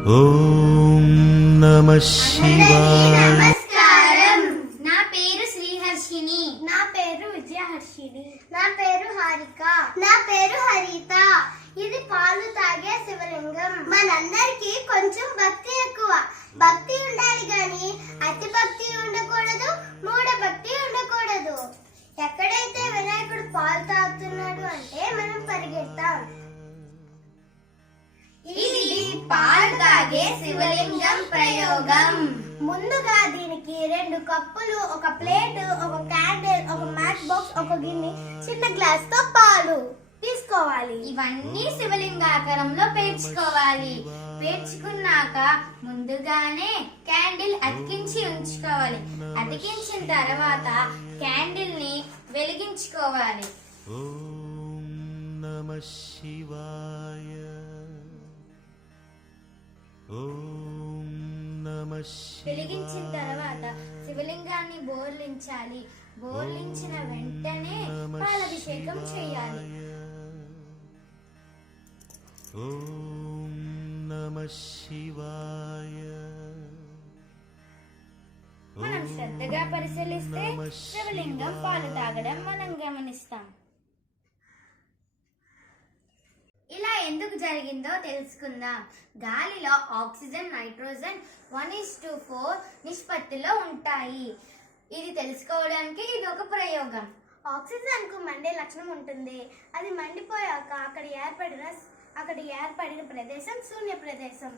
ఓం నమః శివాయ. నమస్కారం. నా పేరు శ్రీహర్షిని. నా పేరు విజయహర్షిని. నా పేరు హారిక. నా పేరు హరిత. ఇది పాలు తాగే శివలింగం. మనందరికీ కొంచెం భక్తి ఎక్కువ. భక్తి ఉండాలి గాని అతి భక్తి ఉండకూడదు, మూఢ భక్తి ఉండకూడదు. ఎక్కడైతే వినాయకుడు పాలు తాగుతున్నాడు అంటే మనం పరిగెడతాం. ఇది పాలు తాగే శివలింగం ప్రయోగం. ముందుగా దీనికి 2 కప్పులు, ఒక ప్లేట్, ఒక క్యాండిల్, ఒక మ్యాచ్ బాక్స్, ఒక గిన్నె, చిన్న గ్లాస్ తో పాలు తీసుకోవాలి. ఇవన్నీ శివలింగాకారంలో పేర్చుకోవాలి. పేర్చుకున్నాక ముందుగానే క్యాండిల్ అతికించి ఉంచుకోవాలి. అతికించిన తర్వాత క్యాండిల్ ని వెలిగించుకోవాలి. ఓం నమః శివాయ. ఓం నమః శివాయ. వెలిగించిన తర్వాత శివలింగాన్ని బోర్లించాలి. బోర్లించిన వెంటనే పాలాభిషేకం చేయాలి. ఓం నమః శివాయ. మనం శ్రద్ధగా పరిశీలిస్తే శివలింగం పాలు తాగడం మనం గమనిస్తాం. ఇలా ఎందుకు జరిగిందో తెలుసుకుందాం. గాలిలో ఆక్సిజన్, నైట్రోజన్ 1:4 నిష్పత్తిలో ఉంటాయి. ఇది తెలుసుకోవడానికి ఇది ఒక ప్రయోగం. ఆక్సిజన్ కు మండే లక్షణం ఉంటుంది. అది మండిపోయాక అక్కడ ఏర్పడిన ప్రదేశం శూన్య ప్రదేశం.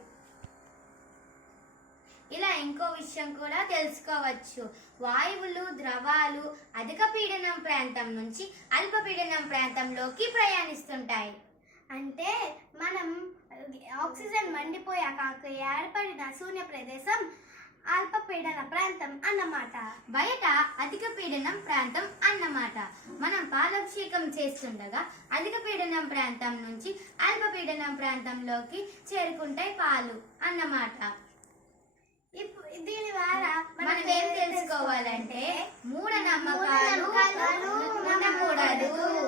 ఇలా ఇంకో విషయం కూడా తెలుసుకోవచ్చు. వాయువులు, ద్రవాలు అధిక పీడనం ప్రాంతం నుంచి అల్ప పీడనం ప్రాంతంలోకి ప్రయాణిస్తుంటాయి. అంటే మనం ఆక్సిజన్ మండిపోయాక అక్కడ ఏర్పడిన శూన్య ప్రదేశం అల్పపీడన ప్రాంతం అన్నమాట. బయట అధిక పీడనం ప్రాంతం అన్నమాట. మనం పాలాభిషేకం చేస్తుండగా అధిక పీడనం ప్రాంతం నుంచి అల్ప పీడనం ప్రాంతంలోకి చేరుకుంటాయి పాలు అన్నమాట. దీని ద్వారా మనం ఏం తెలుసుకోవాలంటే మూఢనమ్మకాలు ఉండకూడదు.